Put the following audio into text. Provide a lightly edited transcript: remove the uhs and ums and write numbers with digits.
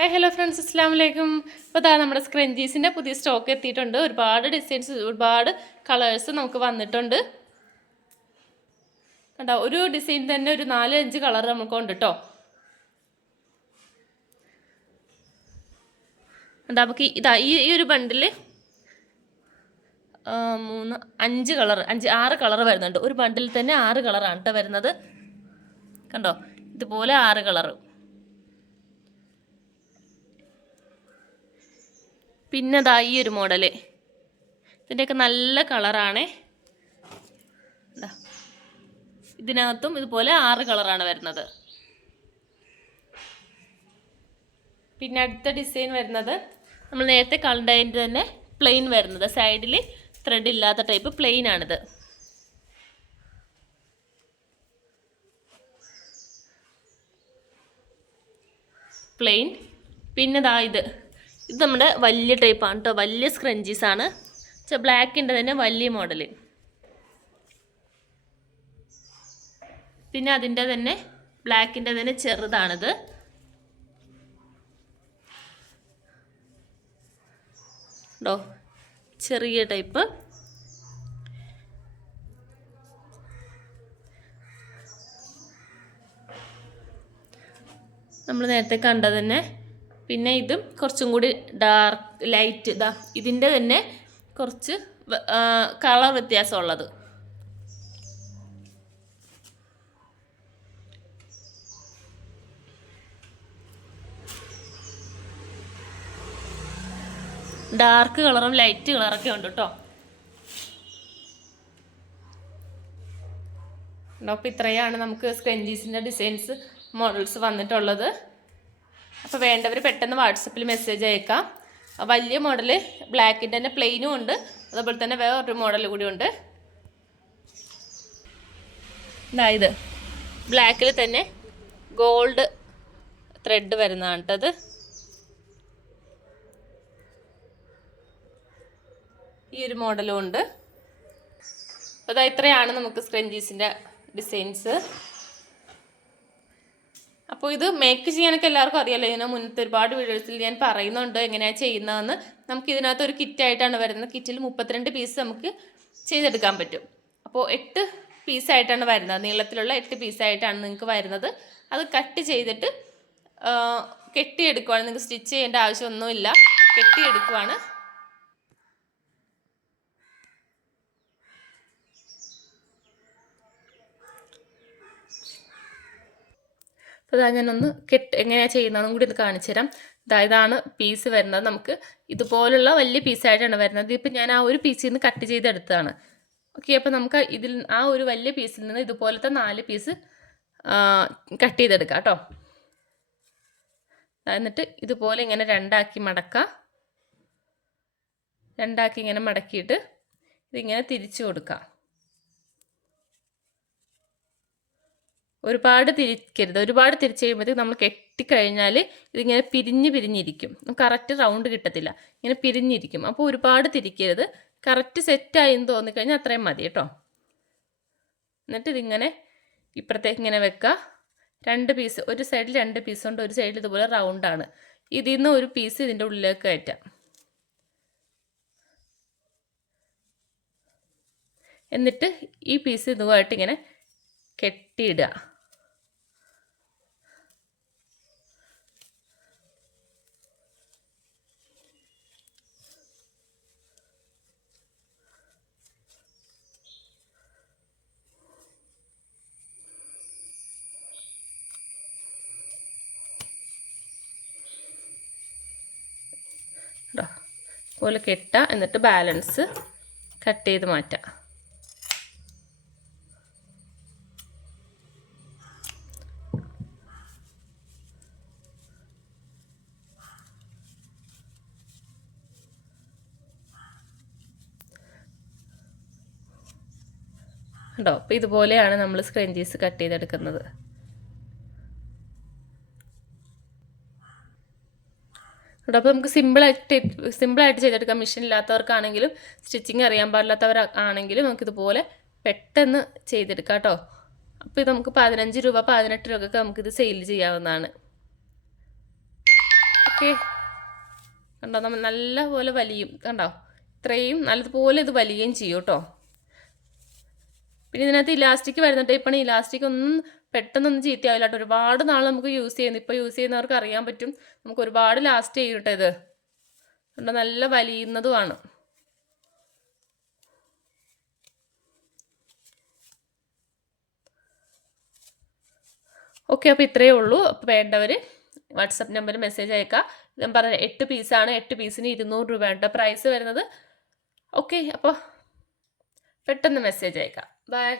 Hi hello friends, അസ്സാം വലൈക്കും. ഇപ്പോൾ ഇതാ നമ്മുടെ സ്ക്രഞ്ചീസിൻ്റെ പുതിയ സ്റ്റോക്ക് എത്തിയിട്ടുണ്ട്. ഒരുപാട് ഡിസൈൻസ്, ഒരുപാട് കളേഴ്സ് നമുക്ക് വന്നിട്ടുണ്ട്. കണ്ടോ, ഒരു ഡിസൈൻ തന്നെ ഒരു 4-5 കളർ നമുക്ക് ഉണ്ട് കേട്ടോ. എന്താ നമുക്ക് ഇതാ ഈ ഒരു ബണ്ടിൽ 5 കളർ 6 കളർ വരുന്നുണ്ട്. ഒരു ബണ്ടിൽ തന്നെ 6 കളറാണ് കേട്ടോ വരുന്നത്. കണ്ടോ, ഇതുപോലെ 6 കളർ. പിന്നെ ദാ ഈ ഒരു മോഡല്, ഇതിൻ്റെയൊക്കെ നല്ല കളറാണ്. ഇതിനകത്തും ഇതുപോലെ 6 കളറാണ് വരുന്നത്. പിന്നെ അടുത്ത ഡിസൈൻ വരുന്നത് നമ്മൾ നേരത്തെ കണ്ടതിൻ്റെ തന്നെ പ്ലെയിൻ വരുന്നത്, സൈഡിൽ ത്രെഡ് ഇല്ലാത്ത ടൈപ്പ് പ്ലെയിൻ ആണിത്. പ്ലെയിൻ. പിന്നെ ദാ ഇത് നമ്മുടെ വലിയ ടൈപ്പാണ് കേട്ടോ, വലിയ സ്ക്രഞ്ചീസാണ്. ബ്ലാക്കിൻ്റെ തന്നെ വലിയ മോഡൽ. പിന്നെ അതിൻ്റെ തന്നെ ബ്ലാക്കിൻ്റെ തന്നെ ചെറുതാണിത്. ോ ചെറിയ ടൈപ്പ്. നമ്മൾ നേരത്തെ കണ്ടത് തന്നെ. പിന്നെ ഇതും കുറച്ചും കൂടി ഡാർക്ക് ലൈറ്റ്, ഇതാ ഇതിൻ്റെ തന്നെ കുറച്ച് കളർ വ്യത്യാസമുള്ളത്. ഡാർക്ക് കളറും ലൈറ്റ് കളറൊക്കെ ഉണ്ട് കേട്ടോ. അപ്പോൾ ഇത്രയാണ് നമുക്ക് സ്ക്രഞ്ചീസിൻ്റെ ഡിസൈൻസ് മോഡൽസ് വന്നിട്ടുള്ളത്. അപ്പോൾ വേണ്ടവർ പെട്ടെന്ന് വാട്സപ്പിൽ മെസ്സേജ് അയക്കാം. വലിയ മോഡൽ ബ്ലാക്കിൻ്റെ തന്നെ പ്ലെയിനും ഉണ്ട്, അതുപോലെ തന്നെ വേറൊരു മോഡൽ കൂടി ഉണ്ട്. ഇത് ബ്ലാക്കിൽ തന്നെ ഗോൾഡ് ത്രെഡ് വരുന്നതാണ് കേട്ടത്. ഈ ഒരു മോഡലും ഉണ്ട്. അപ്പോൾ ഇത്രയാണ് നമുക്ക് സ്ക്രഞ്ചീസിൻ്റെ ഡിസൈൻസ്. അപ്പോൾ ഇത് മേക്ക് ചെയ്യാനൊക്കെ എല്ലാവർക്കും അറിയാമല്ലോ. ഇതിന് മുന്നത്തെ ഒരുപാട് വീഡിയോസിൽ ഞാൻ പറയുന്നുണ്ട് എങ്ങനെയാണ് ചെയ്യുന്നതെന്ന്. നമുക്ക് ഇതിനകത്ത് ഒരു കിറ്റായിട്ടാണ് വരുന്നത്. കിറ്റിൽ 32 പീസ് നമുക്ക് ചെയ്തെടുക്കാൻ പറ്റും. അപ്പോൾ 8 പീസായിട്ടാണ് വരുന്നത്. നീളത്തിലുള്ള 8 പീസായിട്ടാണ് നിങ്ങൾക്ക് വരുന്നത്. അത് കട്ട് ചെയ്തിട്ട് കെട്ടിയെടുക്കുവാണ്. നിങ്ങൾക്ക് സ്റ്റിച്ച് ചെയ്യേണ്ട ആവശ്യമൊന്നുമില്ല, കെട്ടിയെടുക്കുവാണ്. അപ്പോൾ ഞാനൊന്ന് എങ്ങനെയാണ് ചെയ്യുന്നതെന്നും കൂടി ഒന്ന് കാണിച്ചു തരാം. ഇതാണ് പീസ് വരുന്നത്. നമുക്ക് ഇതുപോലുള്ള വലിയ പീസായിട്ടാണ് വരുന്നത്. ഇതിപ്പോൾ ഞാൻ ആ ഒരു പീസിൽ നിന്ന് കട്ട് ചെയ്തെടുത്തതാണ്. ഓക്കെ, അപ്പോൾ നമുക്ക് ഇതിൽ ആ ഒരു വലിയ പീസിൽ നിന്ന് ഇതുപോലത്തെ 4 പീസ് കട്ട് ചെയ്തെടുക്കാം കേട്ടോ. എന്നിട്ട് ഇതുപോലെ ഇങ്ങനെ രണ്ടാക്കി മടക്കാം. രണ്ടാക്കി ഇങ്ങനെ മടക്കിയിട്ട് ഇതിങ്ങനെ തിരിച്ചു കൊടുക്കാം. ഒരുപാട് തിരിക്കരുത്. ഒരുപാട് തിരിച്ച് കഴിയുമ്പോഴത്തേക്ക് നമ്മൾ കെട്ടിക്കഴിഞ്ഞാൽ ഇതിങ്ങനെ പിരിഞ്ഞിരിക്കും. നമുക്ക് കറക്റ്റ് റൗണ്ട് കിട്ടത്തില്ല, ഇങ്ങനെ പിരിഞ്ഞിരിക്കും. അപ്പോൾ ഒരുപാട് തിരിക്കരുത്. കറക്റ്റ് സെറ്റായി എന്ന് തോന്നിക്കഴിഞ്ഞാൽ അത്രയും മതി കേട്ടോ. എന്നിട്ട് ഇതിങ്ങനെ ഇപ്പുറത്തേക്ക് ഇങ്ങനെ വെക്കുക. 2 പീസ്, ഒരു സൈഡിൽ 2 പീസ് ഉണ്ട്, ഒരു സൈഡിൽ ഇതുപോലെ റൗണ്ടാണ്. ഇതിൽ നിന്ന് ഒരു പീസ് ഇതിൻ്റെ ഉള്ളിലേക്ക് കയറ്റാം. എന്നിട്ട് ഈ പീസ് ഇതുമായിട്ട് ഇങ്ങനെ കെട്ടിയിടുക. പോലെ കെട്ടുക. എന്നിട്ട് ബാലൻസ് കട്ട് ചെയ്ത് മാറ്റാം. കേട്ടോ, അപ്പോൾ ഇതുപോലെയാണ് നമ്മൾ സ്ക്രഞ്ചീസ് കട്ട് ചെയ്തെടുക്കുന്നത്. കേട്ടോ, അപ്പോൾ നമുക്ക് സിമ്പിളായിട്ട് ചെയ്തെടുക്കാം. മെഷീൻ ഇല്ലാത്തവർക്കാണെങ്കിലും സ്റ്റിച്ചിങ് അറിയാൻ പാടില്ലാത്തവരാണെങ്കിലും നമുക്കിതുപോലെ പെട്ടെന്ന് ചെയ്തെടുക്കാം കേട്ടോ. അപ്പോൾ ഇത് നമുക്ക് 15 രൂപ 18 രൂപയ്ക്ക് നമുക്കിത് സെയിൽ ചെയ്യാവുന്നതാണ്. ഓക്കെ, കണ്ടോ നമ്മൾ നല്ലപോലെ വലിയും, കണ്ടോ ഇത്രയും നല്ലതുപോലെ ഇത് വലിയുകയും ചെയ്യും കേട്ടോ. പിന്നെ ഇതിനകത്ത് ഇലാസ്റ്റിക് വരുന്ന ടൈപ്പാണ്. ഇലാസ്റ്റിക് ഒന്നും പെട്ടെന്നൊന്നും ചീത്തയാവില്ല കേട്ടോ. ഒരുപാട് നാൾ നമുക്ക് യൂസ് ചെയ്യുന്നു. ഇപ്പോൾ യൂസ് ചെയ്യുന്നവർക്ക് അറിയാൻ പറ്റും നമുക്ക് ഒരുപാട് ലാസ്റ്റ് ചെയ്യും കേട്ടോ ഇത്. കണ്ടോ നല്ല വലിയുന്നതുമാണ്. ഓക്കെ, അപ്പോൾ ഇത്രയേ ഉള്ളൂ. അപ്പോൾ വേണ്ടവർ വാട്സപ്പ് നമ്പറിൽ മെസ്സേജ് അയക്കുക. ഞാൻ പറഞ്ഞ 8 പീസാണ്. 8 പീസിന് 200 രൂപയാണ് പ്രൈസ് വരുന്നത്. ഓക്കെ, അപ്പോൾ പെട്ടെന്ന് മെസ്സേജ് അയക്കാം. ബൈ.